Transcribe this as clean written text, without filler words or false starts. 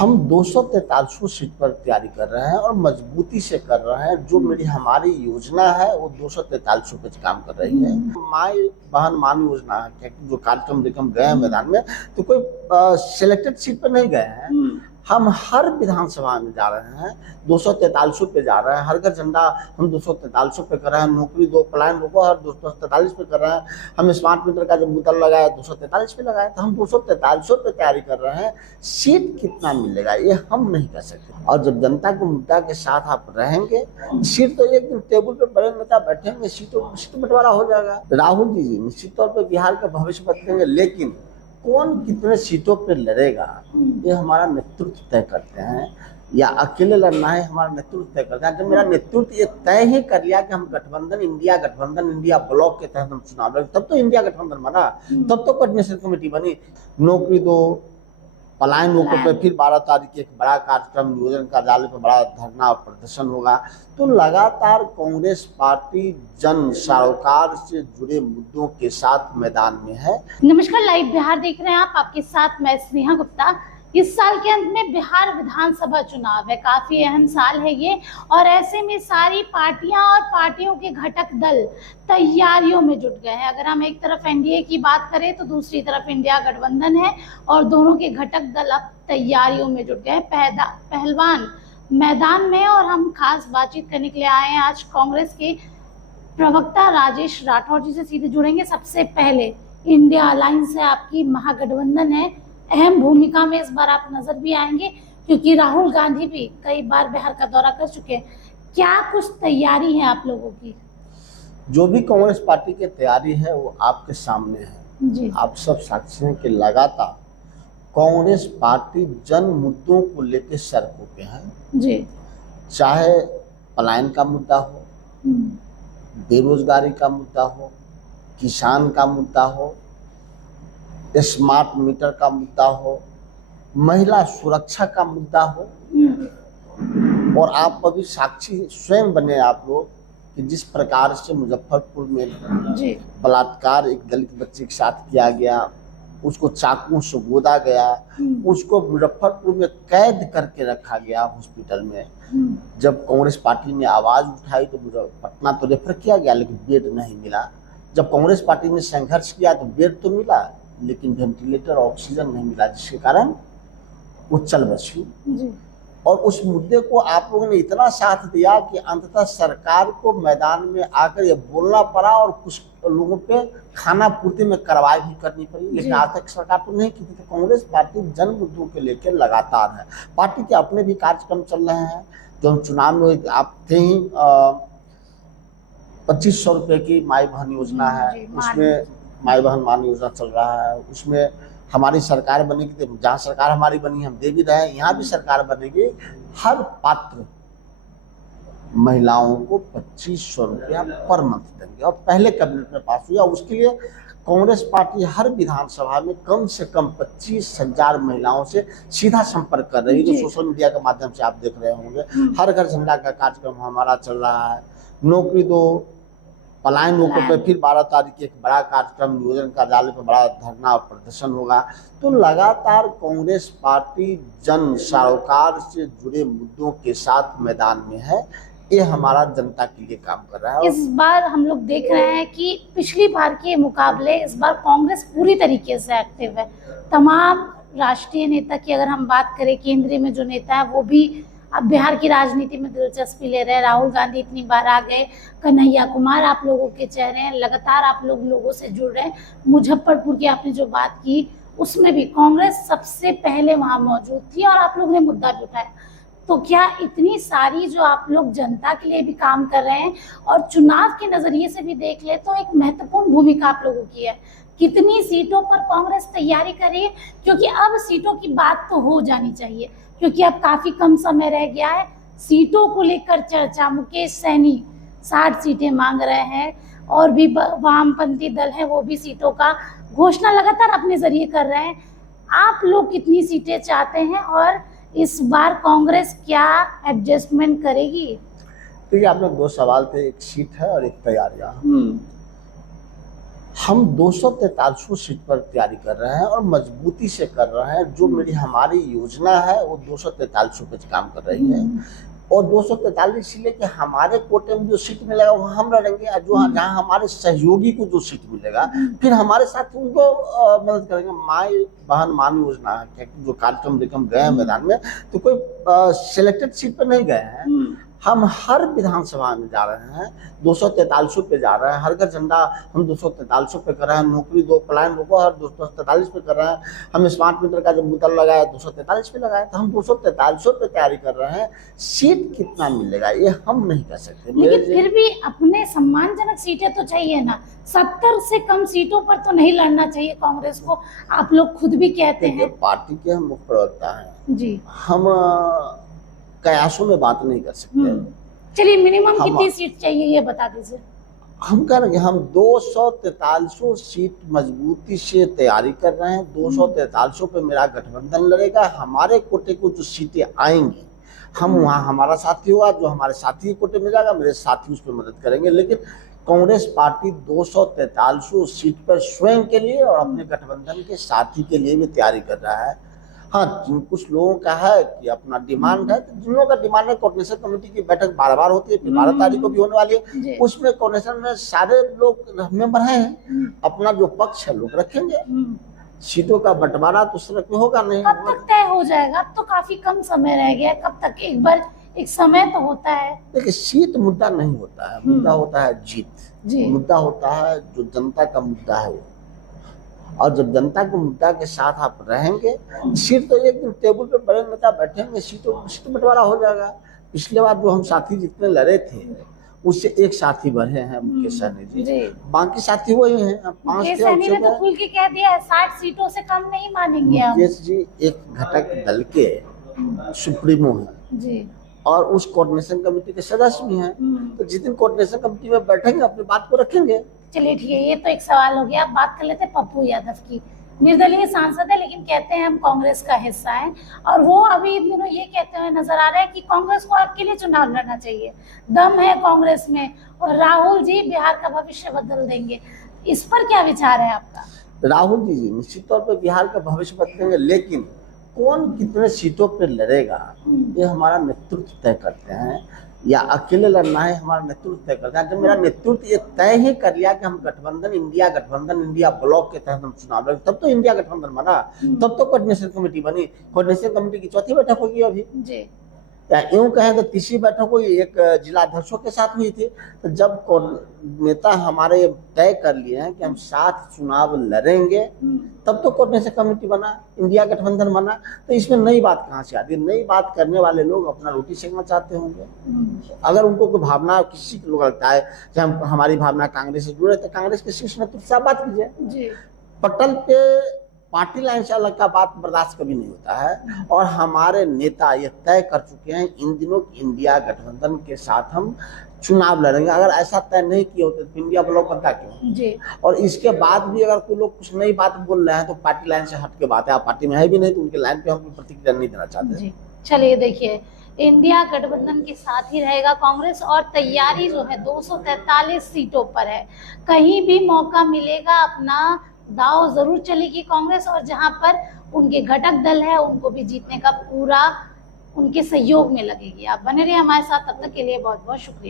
हम 243 सीट पर तैयारी कर रहे हैं और मजबूती से कर रहे हैं। जो मेरी हमारी योजना है वो 243 पे काम कर रही है। माई बहन मान योजना है, जो कार्यक्रम गए हैं मैदान में, तो कोई सिलेक्टेड सीट पर नहीं गए हैं। हम हर विधानसभा में जा रहे हैं, 243 पे जा रहे हैं। हर घर झंडा हम 243 पे कर रहे हैं। नौकरी दो, पलायन रोको, हर 243 पे कर रहे हैं। हम स्मार्ट मीटर का जब मुद्दा लगाया 243 पे लगाया, तो हम 243 पे तैयारी कर रहे हैं। सीट कितना मिलेगा ये हम नहीं कह सकते। और जब जनता के मुद्दा के साथ आप रहेंगे, सीट तो एक दिन टेबल पे बड़े नेता बैठेंगे, सीट बंटवारा हो जाएगा। राहुल जी निश्चित तौर पर बिहार का भविष्य बदलेंगे, लेकिन कौन कितने सीटों पर लड़ेगा ये हमारा नेतृत्व तय करते हैं, या अकेले लड़ना है हमारा नेतृत्व तय करता है। जब मेरा नेतृत्व ये तय ही कर लिया कि हम गठबंधन इंडिया ब्लॉक के तहत हम चुनाव लड़े, तब तो इंडिया गठबंधन बना, तब तो कोऑर्डिनेशन कमेटी बनी। नौकरी दो, पलायन रोको पे फिर 12 तारीख एक बड़ा कार्यक्रम नियोजन कार्यालय पे बड़ा धरना और प्रदर्शन होगा। तो लगातार कांग्रेस पार्टी जन सरोकार से जुड़े मुद्दों के साथ मैदान में है। नमस्कार, लाइव बिहार देख रहे हैं आप, आपके साथ मैं स्नेहा गुप्ता। इस साल के अंत में बिहार विधानसभा चुनाव है, काफी अहम साल है ये, और ऐसे में सारी पार्टियां और पार्टियों के घटक दल तैयारियों में जुट गए हैं। अगर हम एक तरफ एनडीए की बात करें तो दूसरी तरफ इंडिया गठबंधन है, और दोनों के घटक दल अब तैयारियों में जुट गए हैं, पहलवान मैदान में। और हम खास बातचीत करने के लिए आए हैं आज कांग्रेस के प्रवक्ता राजेश राठौर जी से सीधे जुड़ेंगे। सबसे पहले इंडिया अलायंस है आपकी, महागठबंधन है, अहम भूमिका में इस बार आप नजर भी आएंगे क्योंकि राहुल गांधी भी कई बार बिहार का दौरा कर चुके हैं। क्या कुछ तैयारी है आप लोगों की? जो भी कांग्रेस पार्टी की तैयारी है वो आपके सामने है जी। आप सब साक्षी हैं कि लगातार कांग्रेस पार्टी जन मुद्दों को लेकर सड़कों पे है जी। चाहे पलायन का मुद्दा हो, बेरोजगारी का मुद्दा हो, किसान का मुद्दा हो, स्मार्ट मीटर का मुद्दा हो, महिला सुरक्षा का मुद्दा हो। और आप अभी साक्षी स्वयं बने आप लोग कि जिस प्रकार से मुजफ्फरपुर में बलात्कार एक दलित बच्चे के साथ किया गया, उसको चाकुओं से गोदा गया, उसको मुजफ्फरपुर में कैद करके रखा गया हॉस्पिटल में। जब कांग्रेस पार्टी ने आवाज उठाई तो पटना तो रेफर किया गया, लेकिन बेड नहीं मिला। जब कांग्रेस पार्टी ने संघर्ष किया तो बेड तो मिला, लेकिन वेंटिलेटर ऑक्सीजन नहीं मिला, जिसके कारण वो चल बची। और उस मुद्दे को आप लोगों ने इतना साथ दिया कि अंततः सरकार को मैदान में आकर ये बोलना पड़ा, और कुछ लोगों पे खाना पूर्ति में कार्रवाई भी करनी पड़ी, लेकिन आज तक सरकार तो नहीं की थी। तो कांग्रेस पार्टी जन मुद्दों के लेकर लगातार है। पार्टी के अपने भी कार्यक्रम चल रहे हैं। जो चुनाव में आप थे ही 2500 रुपये की माई बहन योजना है, उसमें माई बहन मान योजना चल रहा है। उसमें हमारी सरकार बनेगी, तो जहाँ सरकार हमारी बनी हम दे भी रहे हैं, यहाँ भी सरकार बनेगी। हर पात्र महिलाओं को 2500 रुपया पर मंथ देंगे, और पहले कैबिनेट में पास हुआ। उसके लिए कांग्रेस पार्टी हर विधानसभा में कम से कम 25,000 महिलाओं से सीधा संपर्क कर रही है, जो सोशल मीडिया के माध्यम से आप देख रहे होंगे। हर घर झंडा का कार्यक्रम हमारा चल रहा है। नौकरी दो, पलायन रोको पे फिर 12 तारीख एक बड़ा कार्यक्रम नियोजन कार्यालय पे बड़ा धरना और प्रदर्शन होगा। तो लगातार कांग्रेस पार्टी जन सरोकार से जुड़े मुद्दों के साथ मैदान में है। ये हमारा जनता के लिए काम कर रहा है। इस बार हम लोग देख रहे हैं कि पिछली बार के मुकाबले इस बार कांग्रेस पूरी तरीके से एक्टिव है। तमाम राष्ट्रीय नेता की अगर हम बात करें, केंद्रीय में जो नेता है वो भी अब बिहार की राजनीति में दिलचस्पी ले रहे हैं। राहुल गांधी इतनी बार आ गए, कन्हैया कुमार आप लोगों के चेहरे हैं, लगातार आप लोगों से जुड़ रहे हैं। मुजफ्फरपुर की आपने जो बात की उसमें भी कांग्रेस सबसे पहले वहां मौजूद थी और आप लोगों ने मुद्दा भी उठाया। तो क्या इतनी सारी जो आप लोग जनता के लिए भी काम कर रहे हैं और चुनाव के नजरिए से भी देख ले तो एक महत्वपूर्ण भूमिका आप लोगों की है? कितनी सीटों पर कांग्रेस तैयारी कर रही है? क्योंकि अब सीटों की बात तो हो जानी चाहिए, क्योंकि अब काफी कम समय रह गया है। सीटों को लेकर चर्चा, मुकेश सहनी 60 सीटें मांग रहे हैं, और भी वामपंथी दल है वो भी सीटों का घोषणा लगातार अपने जरिए कर रहे हैं। आप लोग कितनी सीटें चाहते हैं और इस बार कांग्रेस क्या एडजस्टमेंट करेगी? तो ये आपने दो सवाल थे, एक सीट है और एक तैयारियां। हम 243 सीट पर तैयारी कर रहे हैं और मजबूती से कर रहे हैं। जो मेरी हमारी योजना है वो 243 पे काम कर रही है और 243 इसलिए कि हमारे कोटे में जो सीट मिलेगा वो हम लड़ेंगे और जो जहाँ हमारे सहयोगी को जो सीट मिलेगा फिर हमारे साथ उनको मदद करेंगे। माई बहन मान योजना जो कार्यक्रम लेकर हम गए हैं मैदान में, तो कोई सिलेक्टेड सीट पर नहीं गए हैं। हम हर विधानसभा में जा रहे हैं, 243 पे जा रहे हैं। हर घर झंडा हम 243 पे कर रहे हैं। नौकरी दो पलायन रोको हर 243 पे कर रहे हैं। हम स्मार्ट मीटर का जो मुद्दा लगाया 243 पे लगाया, तो हम 243 पे तैयारी कर रहे हैं। सीट कितना मिलेगा ये हम नहीं कह सकते, लेकिन फिर भी अपने सम्मानजनक सीटें तो चाहिए ना। 70 से कम सीटों पर तो नहीं लड़ना चाहिए कांग्रेस को, आप लोग खुद भी कहते हैं। पार्टी के हम मुख्य प्रवक्ता हैं जी, हम कयासों में बात नहीं कर सकते। चलिए मिनिमम कितनी सीट चाहिए ये बता दीजिए। हम कह रहे हैं हम 243 सीट मजबूती से तैयारी कर रहे हैं। 243 पे मेरा गठबंधन लड़ेगा। हमारे कोटे को जो सीटें आएंगी हम वहाँ हमारा साथी होगा, जो हमारे साथी कोटे में जाएगा मेरे साथी उस पर मदद करेंगे। लेकिन कांग्रेस पार्टी 243 सीट पर स्वयं के लिए और अपने गठबंधन के साथी के लिए भी तैयारी कर रहा है। हाँ, कुछ लोगों का है कि अपना डिमांड है, तो जिन लोगों का डिमांड है, कोऑर्डिनेशन कमेटी की बैठक बार बार होती है, फिर 12 तारीख को भी होने वाली है। उसमें कोऑर्डिनेशन में सारे लोग मेंबर हैं, अपना जो पक्ष है लोग रखेंगे। सीटों का बंटवारा तो सड़क में होगा नहीं। कब तक तय हो जाएगा? अब तो काफी कम समय रह गया, कब तक? एक बार एक समय तो होता है। देखिए, सीट मुद्दा नहीं होता है, मुद्दा होता है जीत। मुद्दा होता है जो जनता का मुद्दा है, और जब जनता के मुद्दा के साथ आप रहेंगे, सीट तो एक दिन टेबल पे बड़े नेता बैठेंगे, सीट बंटवारा हो जाएगा। पिछले बार जो हम साथी जितने लड़े थे उससे एक साथी बढ़े हैं मुकेश सहनी जी, बाकी साथी वही हैं। 5 सहनी ने तो खुल के कह दिया है 60 सीटों से कम नहीं मानेंगे हम। मुकेश जी एक घटक दल के सुप्रीमो हैं जी, और उस कोऑर्डिनेशन कमेटी के सदस्य भी हैं। तो जिस दिन कोऑर्डिनेशन कमेटी में बैठेंगे अपनी बात को रखेंगे। चलिए ठीक है, ये तो एक सवाल हो गया। अब बात कर लेते हैं पप्पू यादव की। निर्दलीय सांसद है लेकिन कहते हैं हम कांग्रेस का हिस्सा हैं, और वो अभी इन दिनों ये कहते हुए नजर आ रहे हैं कि कांग्रेस को अकेले चुनाव लड़ना चाहिए, दम है कांग्रेस में, और राहुल जी बिहार का भविष्य बदल देंगे। इस पर क्या विचार है आपका? राहुल जी निश्चित तौर पर बिहार का भविष्य बदलेंगे, लेकिन कौन कितने सीटों पर लड़ेगा ये हमारा नेतृत्व तय करते हैं, या अकेले लड़ना है हमारा नेतृत्व तय करता है। जब मेरा नेतृत्व ये तय ही कर लिया कि हम गठबंधन इंडिया ब्लॉक के तहत हम चुनाव लड़ेंगे, तब तो इंडिया गठबंधन बना, तब तो कोऑर्डिनेशन कमेटी बनी। कोऑर्डिनेशन कमेटी की चौथी बैठक होगी अभी जी, या यूं कहें तो तीसरी बैठक हुई, एक जिलाध्यक्षों के साथ हुई थी। तो जब नेता हमारे तय कर लिए हैं कि हम साथ चुनाव लड़ेंगे, तब तो कोऑर्डिनेशन कमेटी बना, इंडिया गठबंधन बना। तो इसमें नई बात कहाँ से आती है? नई बात करने वाले लोग अपना रोटी सेकना चाहते होंगे। अगर उनको कोई भावना किसी को लगता है कि हम हमारी भावना कांग्रेस से जुड़े, तो कांग्रेस के शीर्ष नेतृत्व से बात कीजिए। पटल पे पार्टी लाइन से अलग का बात बर्दाश्त कभी नहीं होता है, और हमारे नेता ये तय कर चुके हैं इन दिनों इंडिया गठबंधन के साथ हम चुनाव लड़ेंगे। अगर ऐसा तय नहीं किया होता तो इंडिया ब्लॉक बनता क्यों जी? और इसके बाद भी अगर कोई लोग कुछ नई बात बोल रहे हैं तो पार्टी लाइन से हट के बात है। आप पार्टी में है भी नहीं तो उनके लाइन पे हम प्रतिक्रिया नहीं देना चाहते। चलिए देखिए, इंडिया गठबंधन के साथ ही रहेगा कांग्रेस, और तैयारी जो है 243 सीटों पर है। कहीं भी मौका मिलेगा अपना दाव जरूर चलेगी कांग्रेस, और जहां पर उनके घटक दल है उनको भी जीतने का पूरा उनके सहयोग में लगेगी। आप बने रहिए हमारे साथ, तब तक के लिए बहुत बहुत शुक्रिया।